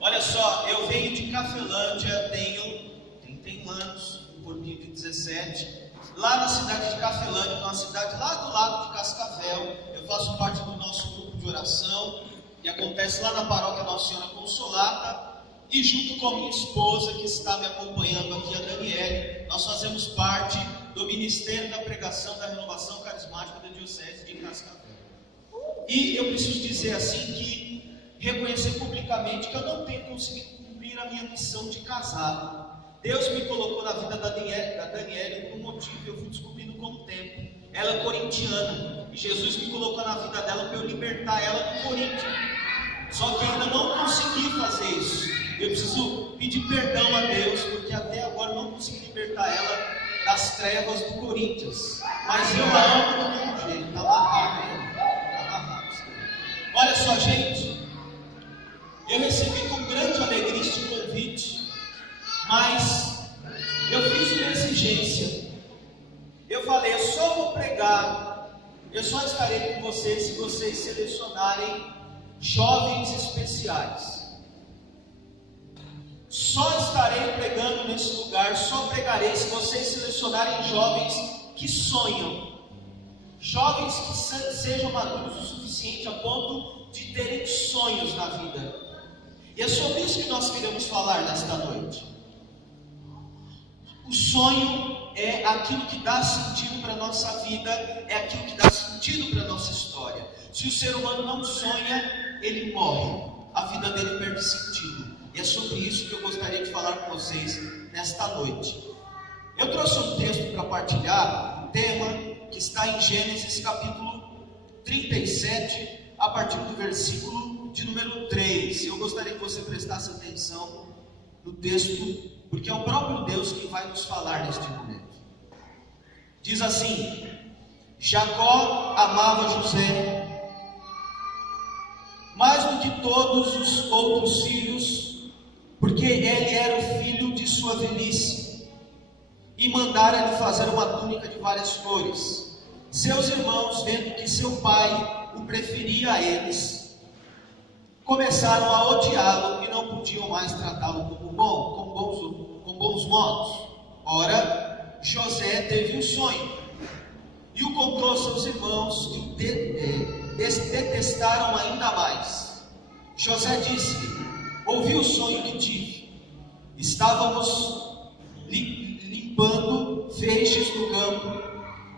Olha só, eu venho de Cafelândia, tenho 31 anos, um corpinho de 17. Lá na cidade de Cafelândia, que é uma cidade lá do lado de Cascavel, eu faço parte do nosso grupo de oração, e acontece lá na paróquia Nossa Senhora Consolata, e junto com a minha esposa, que está me acompanhando aqui, a Daniele, nós fazemos parte do Ministério da Pregação da Renovação Carismática da Diocese de Cascavel. E eu preciso dizer assim que reconhecer publicamente que eu não tenho conseguido cumprir a minha missão de casado. Deus me colocou na vida da Daniele por um motivo, eu fui descobrindo com o tempo. Ela é corintiana, e Jesus me colocou na vida dela para eu libertar ela do Corinthians. Só que ainda não consegui fazer isso. Eu preciso pedir perdão a Deus, porque até agora eu não consegui libertar ela das trevas do Corinthians. Mas eu a amo do mesmo jeito, está amarrado ainda. Olha só, gente, eu recebi com grande alegria este convite, mas eu fiz uma exigência. Eu falei, eu só vou pregar, eu só estarei com vocês se vocês selecionarem jovens especiais. Só estarei pregando nesse lugar, só pregarei se vocês selecionarem jovens que sonham. Jovens que sejam maduros o suficiente a ponto de terem sonhos na vida. E é sobre isso que nós queremos falar nesta noite. O sonho é aquilo que dá sentido para a nossa vida, é aquilo que dá sentido para a nossa história. Se o ser humano não sonha, ele morre, a vida dele perde sentido. E é sobre isso que eu gostaria de falar com vocês nesta noite. Eu trouxe um texto para partilhar, um tema que está em Gênesis capítulo 37, a partir do versículo de número 3. Eu gostaria que você prestasse atenção no texto, porque é o próprio Deus que vai nos falar neste momento. Diz assim: Jacó amava José mais do que todos os outros filhos, porque ele era o filho de sua velhice, e mandaram-lhe fazer uma túnica de várias cores. Seus irmãos, vendo que seu pai o preferia a eles, começaram a odiá-lo e não podiam mais tratá-lo com bons modos. Ora, José teve um sonho e o contou aos seus irmãos, que o detestaram ainda mais. José disse-lhe: ouvi o sonho que tive. Estávamos limpando feixes no campo,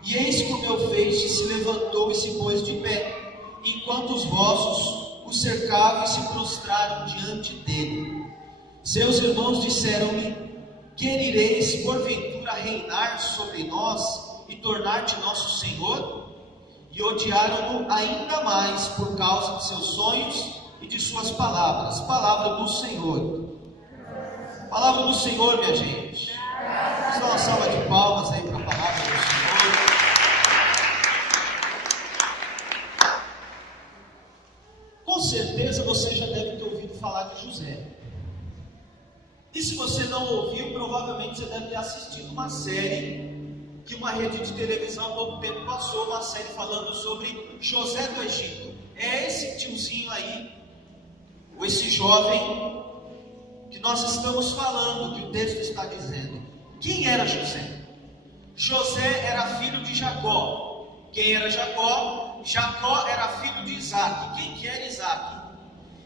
e eis que o meu feixe se levantou e se pôs de pé, enquanto os vossos o cercavam e se prostraram diante dele. Seus irmãos disseram-lhe: querereis porventura reinar sobre nós e tornar-te nosso senhor? E odiaram-no ainda mais por causa de seus sonhos e de suas palavras. Palavra do Senhor. Palavra do Senhor, minha gente. Vamos dar uma salva de palmas aí para a palavra do Senhor. Com certeza você já deve ter ouvido falar de José. E se você não ouviu, provavelmente você deve ter assistido uma série que uma rede de televisão há pouco tempo passou, uma série falando sobre José do Egito. É esse tiozinho aí, ou esse jovem que nós estamos falando, que o texto está dizendo. Quem era José? José era filho de Jacó. Quem era Jacó? Jacó era filho de Isaac. Quem que era Isaac?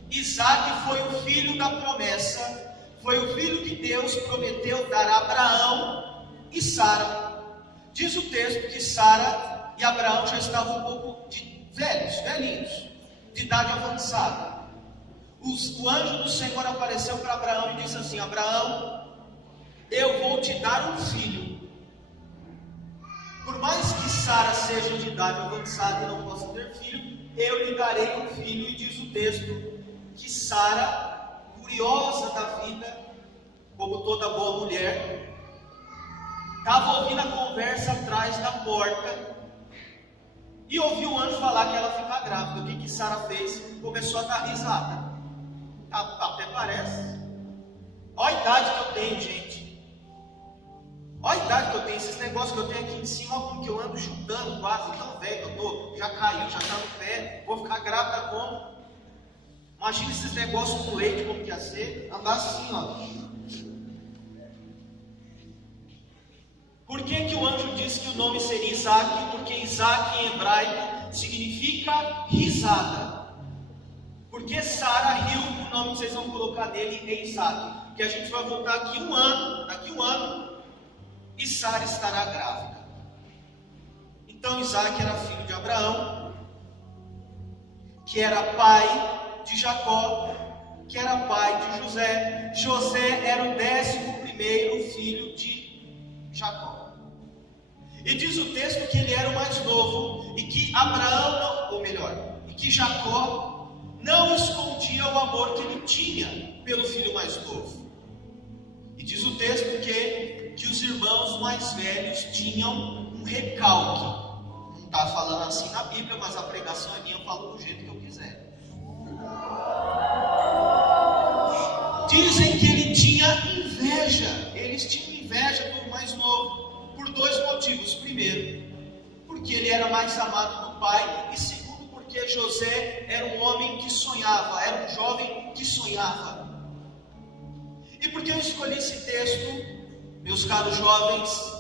Isaac foi o filho da promessa, foi o filho que Deus prometeu dar a Abraão e Sara. Diz o texto que Sara e Abraão já estavam um pouco velhinhos, de idade avançada. O anjo do Senhor apareceu para Abraão e disse assim: Abraão, eu vou te dar um filho. Por mais que Sara seja de idade avançada e não possa ter filho, eu lhe darei um filho. E diz o texto que Sara, curiosa da vida, como toda boa mulher, estava ouvindo a conversa atrás da porta e ouviu o anjo falar que ela fica grávida. O que Sara fez? Começou a dar risada. Até parece. Olha a idade que eu tenho, gente. Olha a idade que eu tenho. Esses negócios que eu tenho aqui em cima, olha como que eu ando chutando quase. Tão velho que eu tô. Já caiu, já está no pé. Vou ficar grávida como? Imagina esses negócios com leite, como que ia ser, andar assim, ó. Por que o anjo disse que o nome seria Isaac? Porque Isaac em hebraico significa risada. Porque Sara riu, o nome que vocês vão colocar nele é Isaac. Que a gente vai voltar daqui um ano, e Sara estará grávida. Então Isaac era filho de Abraão, que era pai de Jacó, que era pai de José. José era o 11º filho de Jacó. E diz o texto que ele era o mais novo, e que Jacó não escondia o amor que ele tinha pelo filho mais novo. E diz o texto que os irmãos mais velhos tinham um recalque. Não está falando assim na Bíblia, mas a pregação é minha, eu falo do jeito que eu quiser. Dizem que ele tinha inveja, eles tinham inveja do mais novo, por 2 motivos. Primeiro, porque ele era mais amado do pai, e segundo, porque José era um homem que sonhava, era um jovem que sonhava. E por que eu escolhi esse texto, meus caros jovens?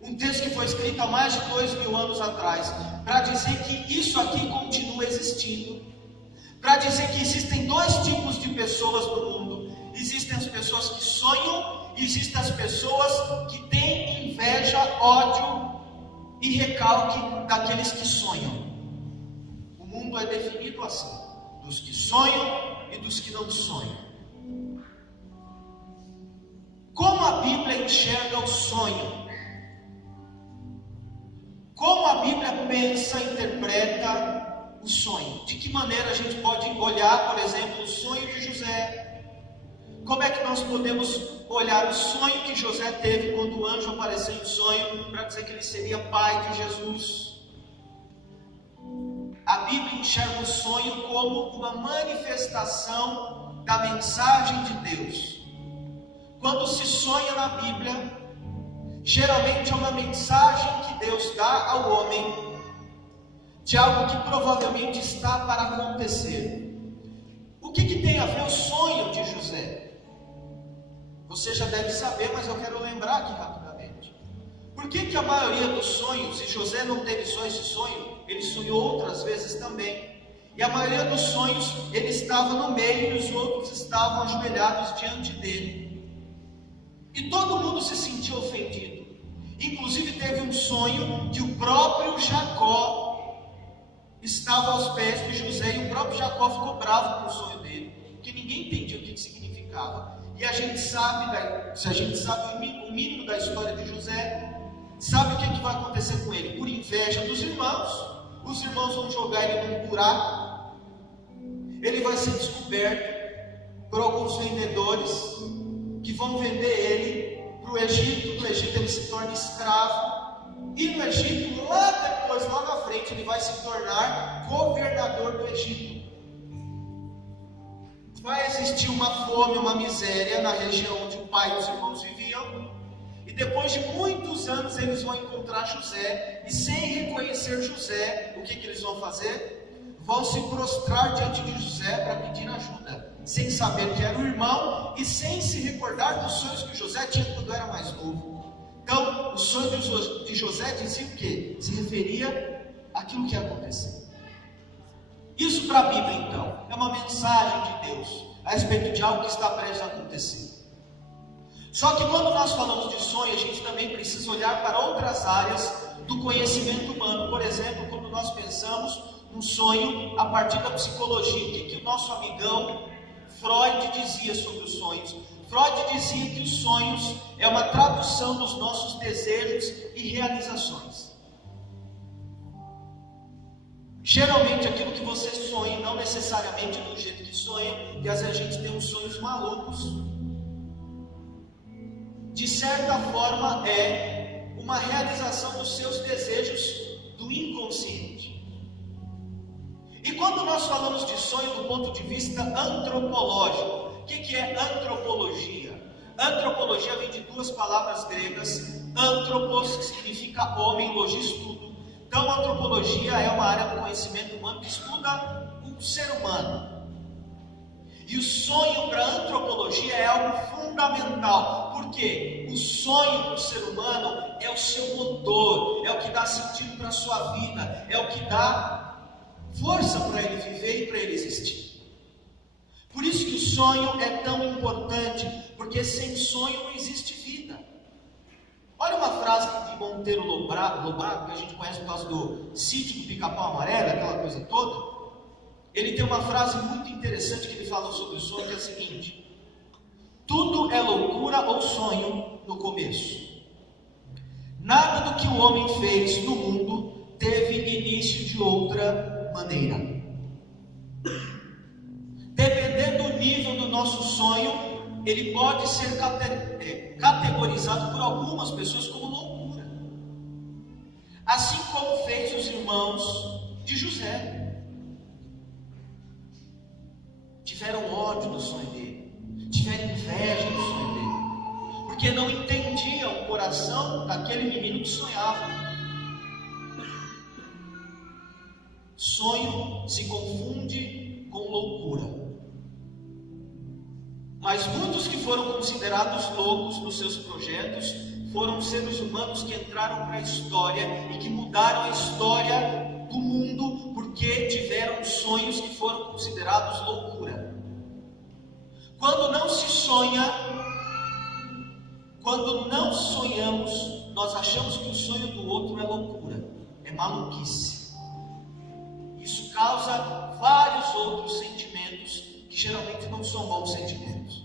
Um texto que foi escrito há mais de 2000 anos atrás, para dizer que isso aqui continua existindo, para dizer que existem 2 tipos de pessoas no mundo. Existem as pessoas que sonham, e existem as pessoas que têm inveja, ódio e recalque daqueles que sonham. O mundo é definido assim, dos que sonham e dos que não sonham. Como a Bíblia enxerga o sonho? Como a Bíblia pensa, interpreta o sonho? De que maneira a gente pode olhar, por exemplo, o sonho de José? Como é que nós podemos olhar o sonho que José teve quando o anjo apareceu em sonho, para dizer que ele seria pai de Jesus? A Bíblia enxerga o sonho como uma manifestação da mensagem de Deus. Quando se sonha na Bíblia, geralmente é uma mensagem que Deus dá ao homem de algo que provavelmente está para acontecer. O que tem a ver o sonho de José? Você já deve saber, mas eu quero lembrar aqui rapidamente. Por que a maioria dos sonhos, e José não teve só esse sonho, ele sonhou outras vezes também, e a maioria dos sonhos ele estava no meio e os outros estavam ajoelhados diante dele. E todo mundo se sentiu ofendido. Inclusive teve um sonho que o próprio Jacó estava aos pés de José, e o próprio Jacó ficou bravo com o sonho dele, porque ninguém entendia o que significava. E a gente sabe, se a gente sabe o mínimo da história de José, sabe o que vai acontecer com ele? Por inveja dos irmãos, os irmãos vão jogar ele num buraco, ele vai ser descoberto por alguns vendedores, que vão vender ele para o Egito. No Egito ele se torna escravo, e no Egito, lá depois, lá na frente, ele vai se tornar governador do Egito. Vai existir uma fome, uma miséria na região onde o pai e os irmãos viviam, e depois de muitos anos eles vão encontrar José, e sem reconhecer José, o que eles vão fazer? Vão se prostrar diante de José para pedir ajuda, sem saber que era o irmão e sem se recordar dos sonhos que José tinha quando era mais novo. Então, o sonho de José dizia o quê? Se referia àquilo que ia acontecer. Isso para a Bíblia, então, é uma mensagem de Deus a respeito de algo que está prestes a acontecer. Só que quando nós falamos de sonho, a gente também precisa olhar para outras áreas do conhecimento humano. Por exemplo, quando nós pensamos num sonho a partir da psicologia, o que o nosso amigão Freud dizia sobre os sonhos? Freud dizia que os sonhos é uma tradução dos nossos desejos e realizações. Geralmente aquilo que você sonha, não necessariamente do jeito que sonha, e às vezes a gente tem uns sonhos malucos. De certa forma é uma realização dos seus desejos do inconsciente. E quando nós falamos de sonho do ponto de vista antropológico, o que é antropologia? Antropologia vem de 2 palavras gregas, antropos, que significa homem, logia, estudo. Então, a antropologia é uma área do conhecimento humano que estuda o ser humano. E o sonho para a antropologia é algo fundamental. Por quê? O sonho para o ser humano é o seu motor, é o que dá sentido para a sua vida, é o que dá força para ele viver e para ele existir. Por isso que o sonho é tão importante, porque sem sonho não existe vida. Olha uma frase de Monteiro Lobato, que a gente conhece por causa do Sítio do Pica-Pau Amarelo, aquela coisa toda. Ele tem uma frase muito interessante que ele falou sobre o sonho, que é a seguinte: tudo é loucura ou sonho no começo. Nada do que o homem fez no mundo teve início de outra maneira. Dependendo do nível do nosso sonho, ele pode ser categorizado por algumas pessoas como loucura. Assim como fez os irmãos de José. Tiveram ódio do sonho dele, tiveram inveja do sonho dele, porque não entendiam o coração daquele menino que sonhava. Sonho se confunde com loucura. Mas muitos que foram considerados loucos nos seus projetos foram seres humanos que entraram para a história e que mudaram a história do mundo porque tiveram sonhos que foram considerados loucura. Quando não se sonha, quando não sonhamos, nós achamos que o sonho do outro é loucura, é maluquice. Isso causa vários outros sentimentos que geralmente não são bons sentimentos.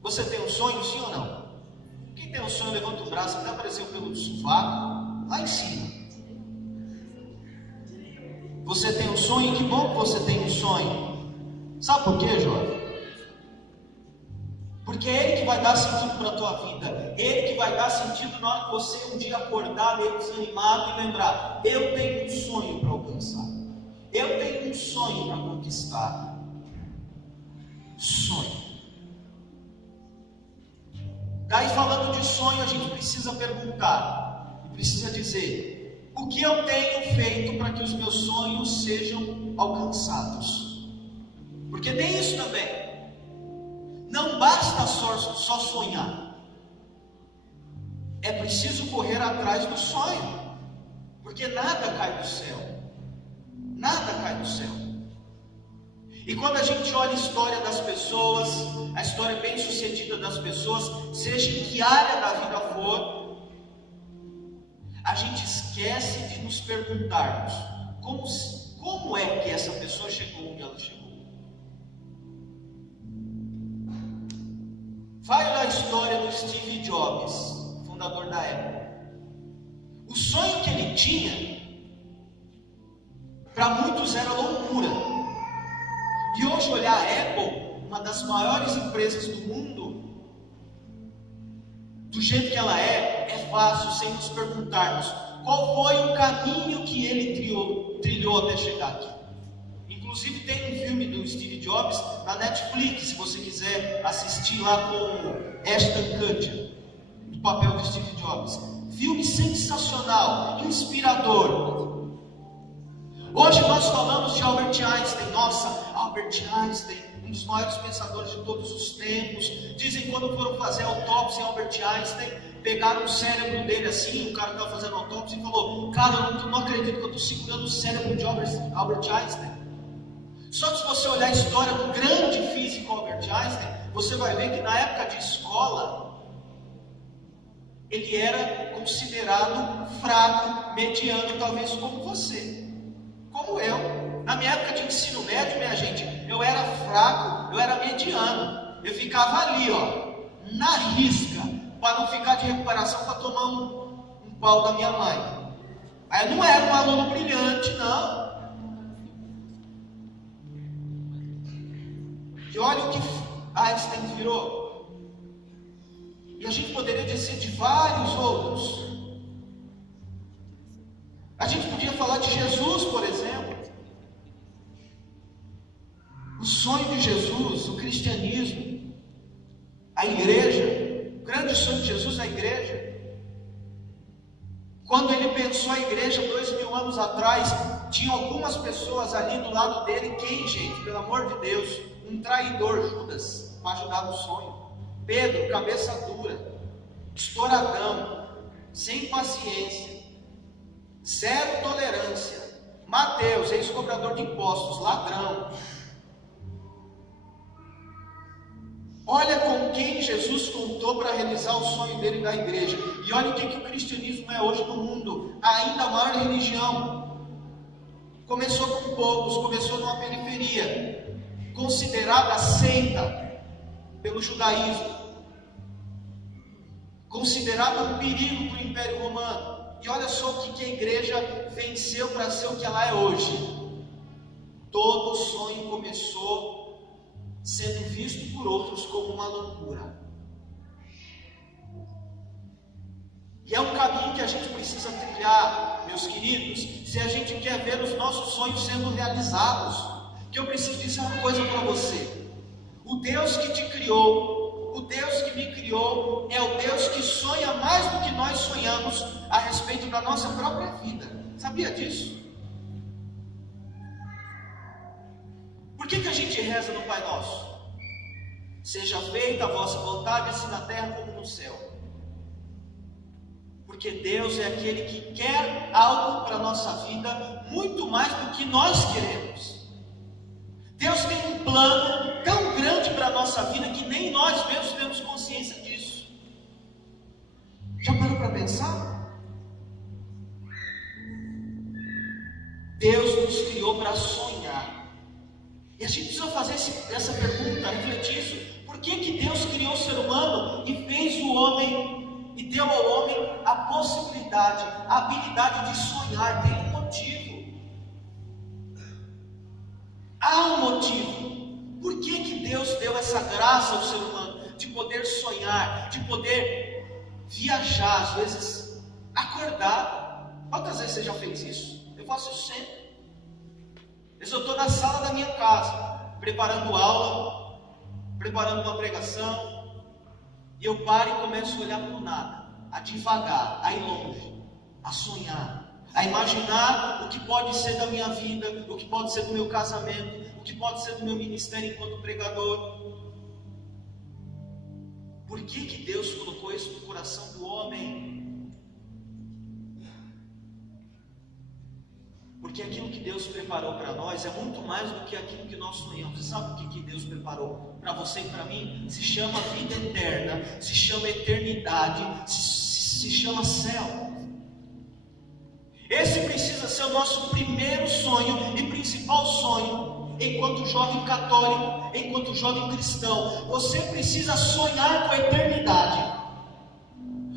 Você tem um sonho, sim ou não? Quem tem um sonho, levanta o braço, até apareceu pelo sovaco, lá em cima. Você tem um sonho? Que bom que você tem um sonho. Sabe por quê, jovem? Porque é Ele que vai dar sentido para a tua vida. Ele que vai dar sentido na hora que você um dia acordar meio desanimado e lembrar: eu tenho um sonho para alcançar. Eu tenho um sonho para conquistar. Sonho. Daí, falando de sonho, a gente precisa perguntar e precisa dizer: o que eu tenho feito para que os meus sonhos sejam alcançados? Porque tem isso também. Não basta só sonhar. É preciso correr atrás do sonho. Porque nada cai do céu. Nada cai do céu. E quando a gente olha a história das pessoas, a história bem sucedida das pessoas, seja em que área da vida for, a gente esquece de nos perguntarmos: como é que essa pessoa chegou onde ela chegou? Vai olhar a história do Steve Jobs, fundador da Apple. O sonho que ele tinha, para muitos era loucura. E hoje olhar a Apple, uma das maiores empresas do mundo, do jeito que ela é fácil, sem nos perguntarmos qual foi o caminho que ele trilhou até chegar aqui. Inclusive tem um filme do Steve Jobs na Netflix, se você quiser assistir lá com Ashton Kutcher, do papel do Steve Jobs. Filme sensacional, inspirador. Hoje nós falamos de Albert Einstein. Nossa, Albert Einstein, um dos maiores pensadores de todos os tempos. Dizem que quando foram fazer a autópsia em Albert Einstein, pegaram o cérebro dele assim, o cara que estava fazendo a autópsia e falou: cara, eu não acredito que eu estou segurando o cérebro de Albert Einstein. Só que se você olhar a história do grande físico Albert Einstein, você vai ver que na época de escola, ele era considerado fraco, mediano, talvez como você, como eu. Na minha época de ensino médio, minha gente, eu era fraco, eu era mediano. Eu ficava ali, ó, na risca, para não ficar de recuperação para tomar um pau da minha mãe. Aí eu não era um aluno brilhante, não. E olha o que Einstein virou. E a gente poderia dizer de vários outros. A gente podia falar de Jesus, por exemplo. O sonho de Jesus, o cristianismo, a igreja, o grande sonho de Jesus, a igreja. Quando ele pensou a igreja 2000 anos atrás, tinha algumas pessoas ali do lado dele. Quem, gente? Pelo amor de Deus, um um traidor, Judas, para ajudar no sonho. Pedro, cabeça dura, estouradão, sem paciência, zero tolerância. Mateus, ex-cobrador de impostos, ladrão. Olha com quem Jesus contou para realizar o sonho dele da igreja. E olha o que o cristianismo é hoje no mundo. Ainda a maior religião. Começou com poucos, começou numa periferia, considerada seita pelo judaísmo, considerada um perigo para o Império Romano. E olha só o que a igreja venceu para ser o que ela é hoje. Todo sonho começou sendo visto por outros como uma loucura. E é um caminho que a gente precisa trilhar, meus queridos, se a gente quer ver os nossos sonhos sendo realizados. Que eu preciso dizer uma coisa para você: o Deus que te criou, o Deus que me criou, é o Deus que sonha mais do que nós sonhamos a respeito da nossa própria vida. Sabia disso? Por que a gente reza no Pai Nosso? Seja feita a vossa vontade, assim na terra como no céu. Porque Deus é aquele que quer algo para a nossa vida muito mais do que nós queremos. Deus tem um plano tão grande para a nossa vida que nem nós mesmos temos consciência disso. Já parou para pensar? Deus nos criou para sonhar. E a gente precisa fazer essa pergunta, refletir isso. Por que Deus criou o ser humano e fez o homem, e deu ao homem a possibilidade, a habilidade de sonhar? Tem um motivo. Há um motivo. Por que Deus deu essa graça ao ser humano de poder sonhar, de poder viajar, às vezes acordado? Quantas vezes você já fez isso? Eu faço isso sempre. Eu estou na sala da minha casa, preparando aula, preparando uma pregação, e eu paro e começo a olhar para o nada, a divagar, a ir longe, a sonhar, a imaginar o que pode ser da minha vida, o que pode ser do meu casamento, o que pode ser do meu ministério enquanto pregador. Por que Deus colocou isso no coração do homem? Porque aquilo que Deus preparou para nós é muito mais do que aquilo que nós sonhamos. Você sabe o que Deus preparou para você e para mim? Se chama vida eterna, se chama eternidade, se chama céu. Esse precisa ser o nosso primeiro sonho e principal sonho, enquanto jovem católico, enquanto jovem cristão. Você precisa sonhar com a eternidade.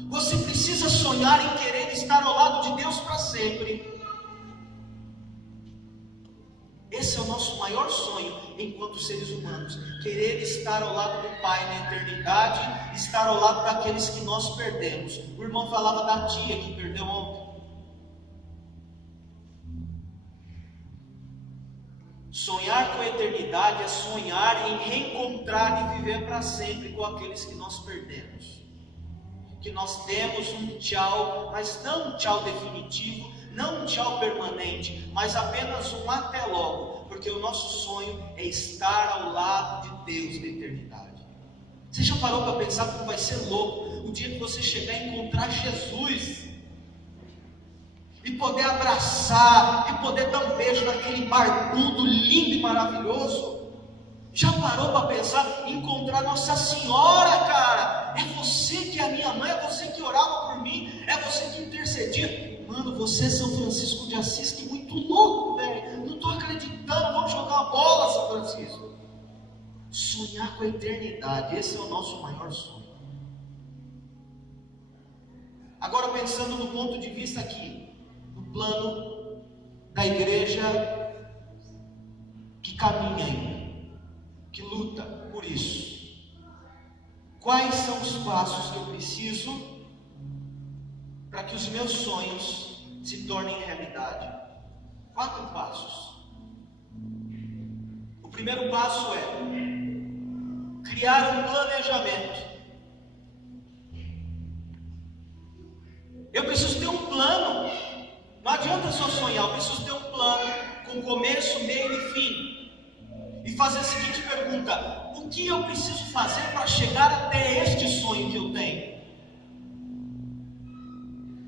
Você precisa sonhar em querer estar ao lado de Deus para sempre. Esse é o nosso maior sonho enquanto seres humanos, querer estar ao lado do Pai na eternidade, estar ao lado daqueles que nós perdemos. O irmão falava da tia que perdeu ontem. Sonhar com a eternidade é sonhar em reencontrar e viver para sempre com aqueles que nós perdemos. Que nós demos um tchau, mas não um tchau definitivo, não um tchau permanente, mas apenas um até logo, porque o nosso sonho é estar ao lado de Deus na eternidade. Você já parou para pensar como vai ser louco o dia que você chegar a encontrar Jesus e poder abraçar, e poder dar um beijo naquele barbudo lindo e maravilhoso? Já parou para pensar em encontrar Nossa Senhora, cara? É você que é a minha mãe, é você que orava por mim, é você que intercedia. Mano, você, São Francisco de Assis, que muito louco, velho. Não estou acreditando, vamos jogar uma bola, São Francisco. Sonhar com a eternidade, esse é o nosso maior sonho. Agora, pensando no ponto de vista aqui, no plano da igreja que caminha ainda, que luta por isso. Quais são os passos que eu preciso para que os meus sonhos se tornem realidade? 4 passos. O primeiro passo é criar um planejamento. Eu preciso ter um plano. Não adianta só sonhar, eu preciso ter um plano com começo, meio e fim. e fazer a seguinte pergunta: o que eu preciso fazer para chegar até este sonho que eu tenho?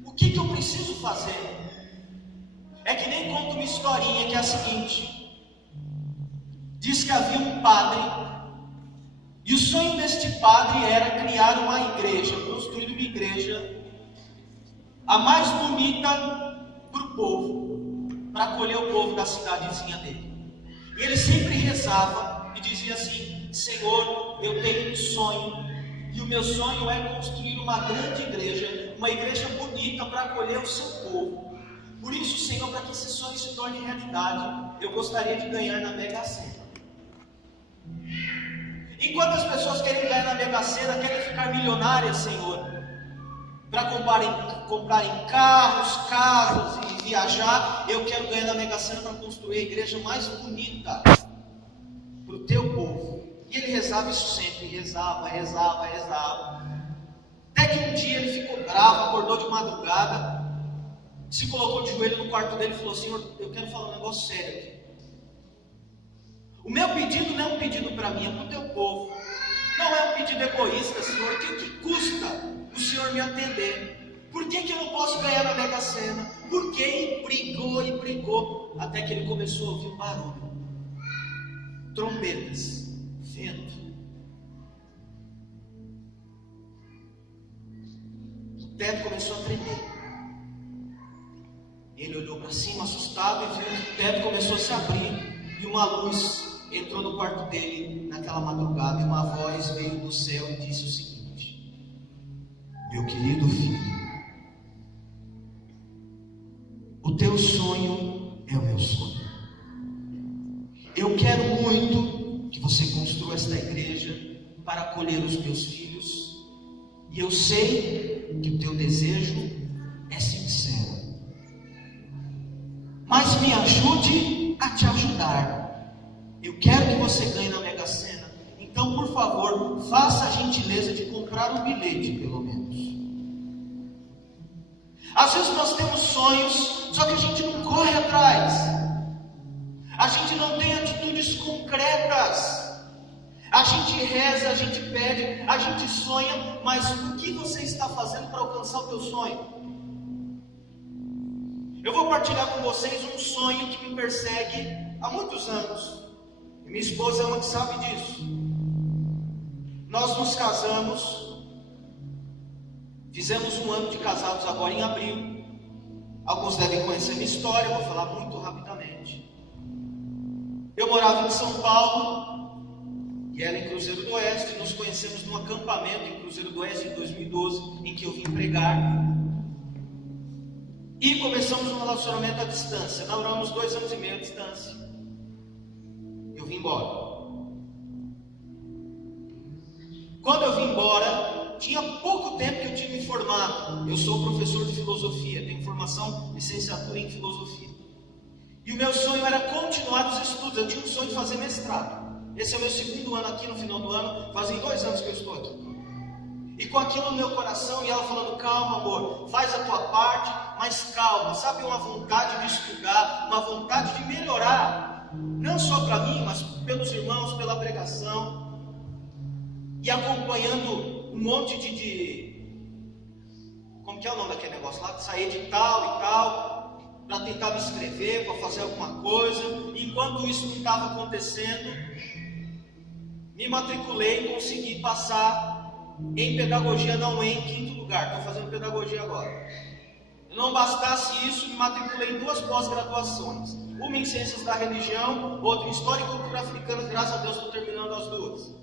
O que eu preciso fazer? É que nem conta uma historinha que é a seguinte: diz que havia um padre, e o sonho deste padre era criar uma igreja, construir uma igreja, a mais bonita para o povo, para acolher o povo da cidadezinha dele. E ele sempre rezava e dizia assim: Senhor, eu tenho um sonho, e o meu sonho é construir uma grande igreja, uma igreja bonita para acolher o seu povo. Por isso, Senhor, para que esse sonho se torne realidade, eu gostaria de ganhar na Mega Sena. Enquanto as pessoas querem ganhar na Mega Sena, querem ficar milionárias, Senhor, para comprarem carros, casas e viajar, eu quero ganhar na Mega Sena para construir a igreja mais bonita para o teu povo. E ele rezava isso sempre, rezava. Até que um dia ele ficou bravo, acordou de madrugada, se colocou de joelho no quarto dele e falou: Senhor, eu quero falar um negócio sério aqui. O meu pedido não é um pedido para mim, é para o teu povo. Não é um pedido egoísta, Senhor. O que custa o Senhor me atender? Por que eu não posso ganhar na Mega Sena? Por que? E brigou, até que ele começou a ouvir um barulho, trombetas, vento. O teto começou a tremer. Ele olhou para cima assustado e viu que o teto começou a se abrir e uma luz entrou no quarto dele naquela madrugada, e uma voz veio do céu e disse o seguinte: meu querido filho, o teu sonho é o meu sonho. Eu quero muito que você construa esta igreja para acolher os meus filhos, e eu sei que o teu desejo é sincero, mas me ajude a te ajudar. Eu quero que você ganhe na Mega Sena, então por favor, faça a gentileza de comprar um bilhete pelo menos. Às vezes nós temos sonhos, só que a gente não corre atrás, a gente não tem atitudes concretas. A gente reza, a gente pede, a gente sonha, mas o que você está fazendo para alcançar o teu sonho? Eu vou partilhar com vocês um sonho que me persegue há muitos anos. E minha esposa é uma que sabe disso. Nós nos casamos, fizemos um ano de casados agora em abril. Alguns devem conhecer minha história, vou falar muito rapidamente. Eu morava em São Paulo e ela em Cruzeiro do Oeste. Nos conhecemos num acampamento em Cruzeiro do Oeste em 2012, em que eu vim pregar. E começamos um relacionamento à distância. Namoramos 2 anos e meio à distância. Eu vim embora. Quando eu vim embora, tinha pouco tempo que eu tinha me formado. Eu sou professor de filosofia, tenho formação licenciatura em filosofia. E o meu sonho era continuar os estudos. Eu tinha um sonho de fazer mestrado. Esse é o meu 2º ano aqui, no final do ano. Fazem 2 anos que eu estou aqui. E com aquilo no meu coração, e ela falando: calma, amor, faz a tua parte, mas calma. Sabe, uma vontade de estudar, uma vontade de melhorar, não só para mim, mas pelos irmãos, pela pregação. E acompanhando um monte como que é o nome daquele negócio lá? De sair de tal e tal, para tentar me inscrever, para fazer alguma coisa. Enquanto isso não estava acontecendo, me matriculei e consegui passar em pedagogia na UEM em 5º lugar. Estou fazendo pedagogia agora. Não bastasse isso, me matriculei em 2 pós-graduações. Uma em Ciências da Religião, outra em História e Cultura Africana. Graças a Deus estou terminando as 2.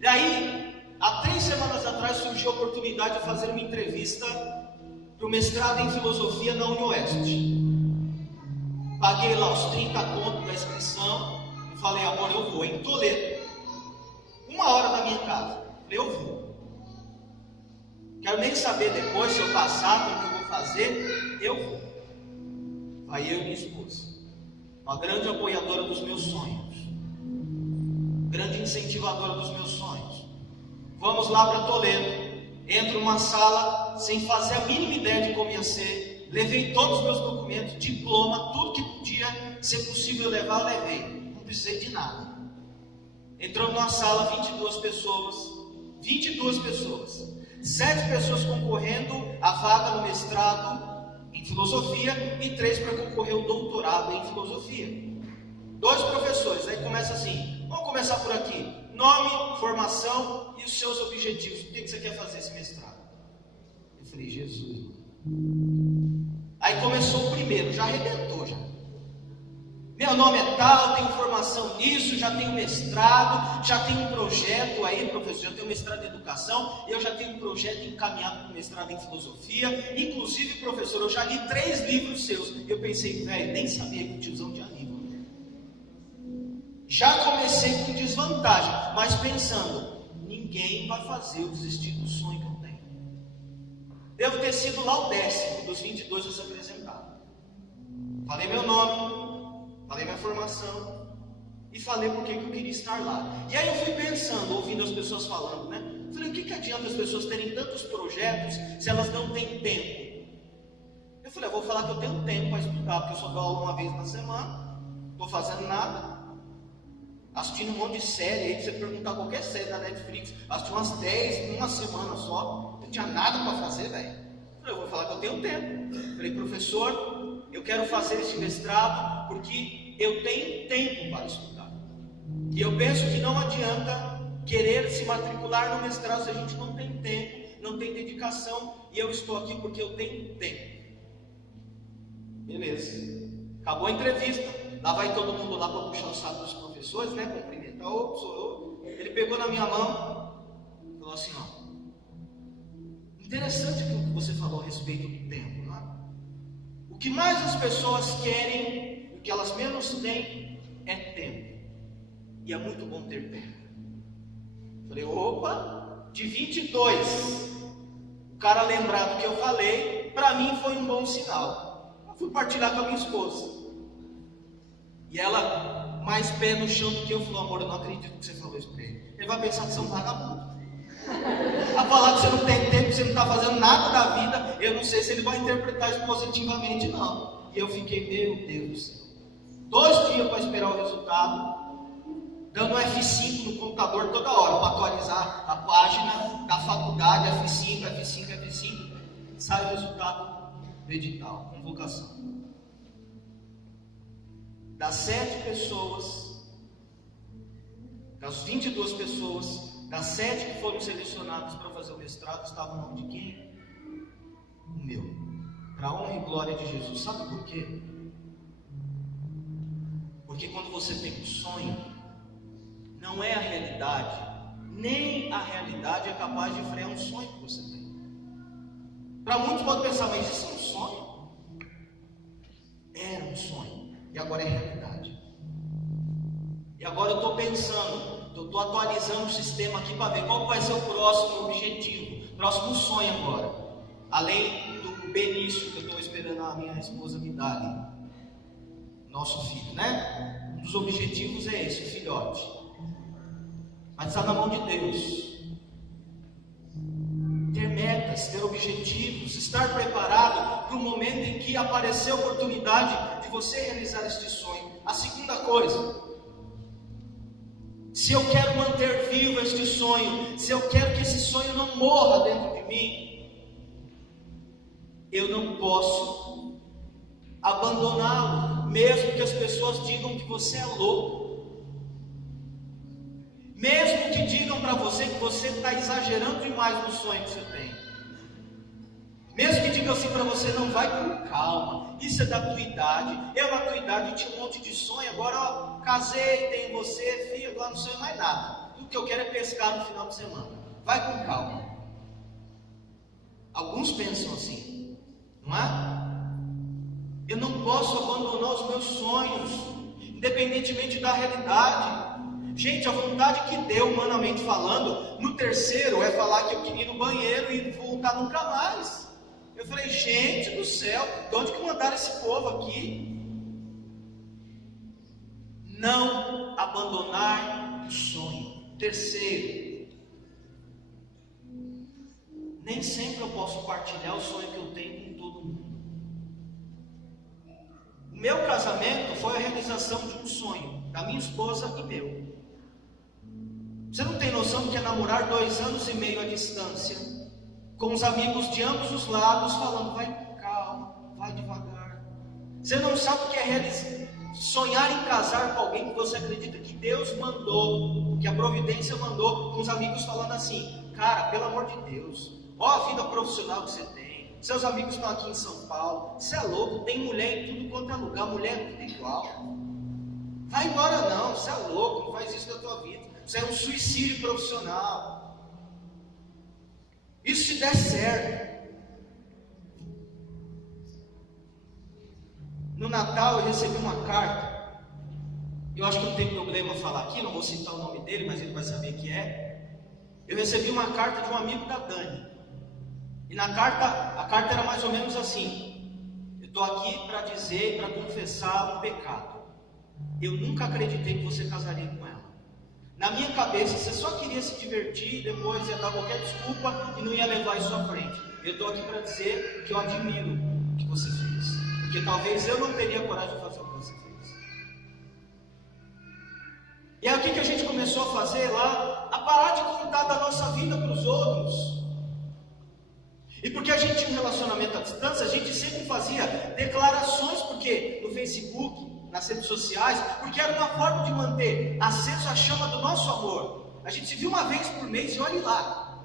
E aí, há 3 semanas atrás, surgiu a oportunidade de fazer uma entrevista para o mestrado em Filosofia na UniOeste. Paguei lá os 30 contos da inscrição e falei: amor, eu vou, em Toledo, 1 hora da minha casa. Falei: eu vou. Quero nem saber depois se eu passar, o que eu vou fazer, eu vou. Aí eu e minha esposa, uma grande apoiadora dos meus sonhos, grande incentivadora dos meus sonhos. Vamos lá para Toledo. Entro numa sala sem fazer a mínima ideia de como ia ser. Levei todos os meus documentos, diploma, tudo que podia ser possível levar, eu levei. Não precisei de nada. Entrou numa sala 22 pessoas, 22 pessoas, 7 pessoas concorrendo à vaga no mestrado em filosofia e 3 para concorrer ao doutorado em filosofia. 2 professores, aí começa assim, vamos começar por aqui, nome, formação e os seus objetivos, o que você quer fazer esse mestrado? Eu falei, Jesus. Aí começou o primeiro, já arrebentou já. Meu nome é tal, tenho formação nisso, já tenho mestrado, já tenho um projeto aí, professor, já tenho mestrado em educação, eu já tenho um projeto encaminhado para o mestrado em filosofia, inclusive, professor, eu já li 3 livros seus. Eu pensei, velho, nem sabia que o tiozão tinha livro. Já comecei com desvantagem, mas pensando, ninguém vai fazer eu desistir do sonho que eu tenho. Devo ter sido lá o 10º dos 22 a se apresentar. Falei meu nome, falei minha formação e falei por que eu queria estar lá. E aí eu fui pensando, ouvindo as pessoas falando, né? Falei, o que adianta as pessoas terem tantos projetos se elas não têm tempo? Eu falei, eu vou falar que eu tenho tempo para estudar, porque eu só dou aula uma vez na semana, não estou fazendo nada, assistindo um monte de série aí, se você perguntar qualquer série da Netflix, assisti umas 10 em uma semana só, não tinha nada para fazer, velho. Eu falei, eu vou falar que eu tenho tempo. Eu falei, professor, eu quero fazer esse mestrado porque eu tenho tempo para estudar. E eu penso que não adianta querer se matricular no mestrado se a gente não tem tempo, não tem dedicação, e eu estou aqui porque eu tenho tempo. Beleza. Acabou a entrevista, lá vai todo mundo lá para puxar o saco dos professores, né? Cumprimentar, sou eu. Ele pegou na minha mão e falou assim, ó. Interessante aquilo que você falou a respeito do tempo, não é? O que mais as pessoas querem, o que elas menos têm, é tempo. E é muito bom ter tempo. Falei, opa, de 22, o cara lembrar do que eu falei, para mim foi um bom sinal. Eu fui partilhar com a minha esposa. E ela, mais pé no chão do que eu, falou, amor, eu não acredito que você falou isso para ele. Ele vai pensar que você é um vagabundo. A falar que você não tem tempo, que você não está fazendo nada da vida, eu não sei se ele vai interpretar isso positivamente, não. E eu fiquei, meu Deus do céu. 2 dias para esperar o resultado, dando F5 no computador toda hora, para atualizar a página da faculdade, F5, sai o resultado do edital, convocação. Das 7 pessoas, das 22 pessoas, das 7 que foram selecionadas para fazer o mestrado, estava o nome de quem? O meu. Para a honra e glória de Jesus. Sabe por quê? Porque quando você tem um sonho, não é a realidade, nem a realidade é capaz de frear um sonho que você tem. Para muitos pode pensar, mas isso é um sonho? Era um sonho, e agora é realidade. E agora eu estou pensando, eu estou atualizando o sistema aqui para ver qual vai ser o próximo objetivo, próximo sonho agora. Além do Benício, que eu estou esperando a minha esposa me dar ali. Nosso filho, né? Um dos objetivos é esse, o filhote. Mas está na mão de Deus. Ter metas, ter objetivos, estar preparado para o momento em que aparecer a oportunidade de você realizar este sonho. A segunda coisa, se eu quero manter vivo este sonho, se eu quero que esse sonho não morra dentro de mim, eu não posso abandoná-lo, mesmo que as pessoas digam que você é louco. Mesmo que digam para você que você está exagerando demais no sonho que você tem. Mesmo que digam assim para você, não, vai com calma, isso é da tua idade. Eu na tua idade tinha um monte de sonho, agora ó, casei, tenho você, filho, agora não sonho mais nada. Tudo que eu quero é pescar no final de semana. Vai com calma. Alguns pensam assim, não é? Eu não posso abandonar os meus sonhos, independentemente da realidade. Gente, a vontade que deu, humanamente falando, no terceiro é falar que eu queria ir no banheiro e não voltar nunca mais. Eu falei, gente do céu, de onde que mandaram esse povo aqui? Não abandonar o sonho. Terceiro, nem sempre eu posso partilhar o sonho que eu tenho com todo mundo. O meu casamento foi a realização de um sonho, da minha esposa e meu. noção do que é namorar 2 anos e meio à distância, com os amigos de ambos os lados, falando, vai com calma, vai devagar. Você não sabe o que é sonhar em casar com alguém que você acredita que Deus mandou, que a providência mandou, com os amigos falando assim, cara, pelo amor de Deus, ó a vida profissional que você tem, seus amigos estão aqui em São Paulo, você é louco, tem mulher em tudo quanto é lugar, mulher é tudo igual. Vai embora não, você é louco, não faz isso da tua vida, você é um suicídio profissional. Isso se der certo. No Natal eu recebi uma carta, eu acho que não tem problema falar aqui, não vou citar o nome dele, mas ele vai saber que é. Eu recebi uma carta de um amigo da Dani, e na carta, a carta era mais ou menos assim, eu estou aqui para dizer, para confessar um pecado, eu nunca acreditei que você casaria com ela. Na minha cabeça, você só queria se divertir, depois ia dar qualquer desculpa e não ia levar isso à frente. Eu estou aqui para dizer que eu admiro o que você fez, porque talvez eu não teria coragem de fazer o que você fez. E aí o que a gente começou a fazer lá? A parar de contar da nossa vida para os outros. E porque a gente tinha um relacionamento à distância, a gente sempre fazia declarações, porque no Facebook, nas redes sociais, porque era uma forma de manter acesa a chama do nosso amor. A gente se viu uma vez por mês e olhe lá.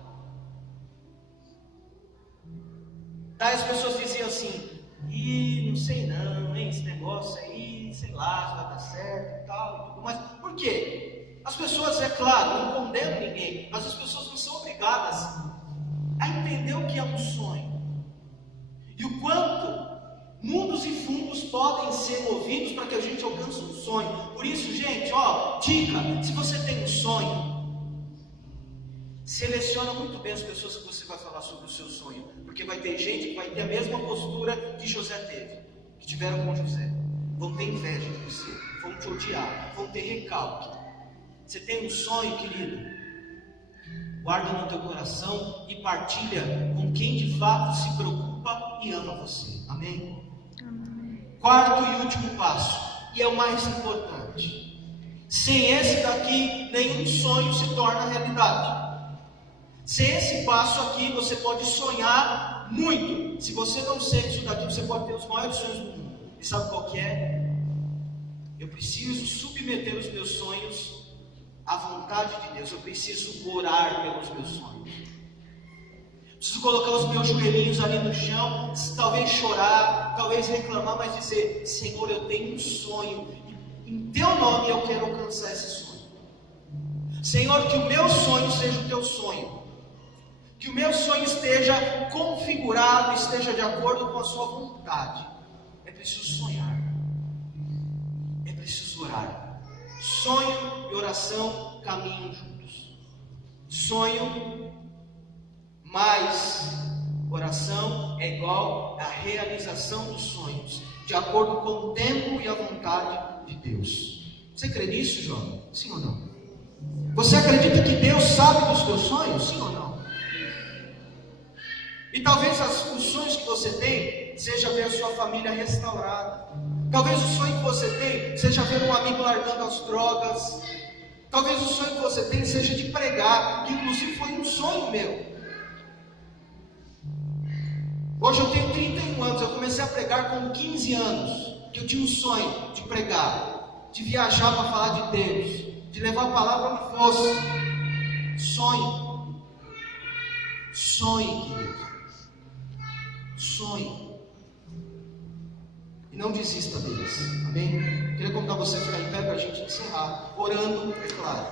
Daí as pessoas diziam assim, não sei não, hein, esse negócio aí, sei lá, se vai dar certo e tal, e tudo mais. Por quê? As pessoas, é claro, não condenam ninguém, mas as pessoas não são obrigadas a entender o que é um sonho. E o quanto mundos e fundos podem ser movidos para que a gente alcance um sonho. Por isso, gente, dica, se você tem um sonho, seleciona muito bem as pessoas que você vai falar sobre o seu sonho, porque vai ter gente que vai ter a mesma postura que José teve, que tiveram com José, vão ter inveja de você, vão te odiar, vão ter recalque. Você tem um sonho, querido, guarda no teu coração e partilha com quem de fato se preocupa e ama você. Amém? Quarto e último passo, e é o mais importante, sem esse daqui, nenhum sonho se torna realidade. Sem esse passo aqui, você pode sonhar muito. Se você não segue isso daqui, você pode ter os maiores sonhos do mundo. E sabe qual que é? Eu preciso submeter os meus sonhos à vontade de Deus. Eu preciso orar pelos meus sonhos. Preciso colocar os meus joelhinhos ali no chão, talvez chorar, talvez reclamar, mas dizer, Senhor, eu tenho um sonho, em teu nome eu quero alcançar esse sonho. Senhor, que o meu sonho seja o teu sonho, que o meu sonho esteja configurado, esteja de acordo com a sua vontade. É preciso sonhar, é preciso orar. Sonho e oração caminham juntos. Sonho mais oração é igual à realização dos sonhos, de acordo com o tempo e a vontade de Deus. Você crê nisso, jovem? Sim ou não? Você acredita que Deus sabe dos teus sonhos? Sim ou não? E talvez os sonhos que você tem seja ver a sua família restaurada. Talvez o sonho que você tem seja ver um amigo largando as drogas. Talvez o sonho que você tem seja de pregar, que inclusive foi um sonho meu. Hoje eu tenho 31 anos, eu comecei a pregar com 15 anos, que eu tinha um sonho de pregar, de viajar para falar de Deus, de levar a palavra onde fosse. Sonho. Sonhe, querido. Sonhe. E não desista deles. Amém? Queria convidar você a ficar em pé para a gente encerrar, orando, é claro.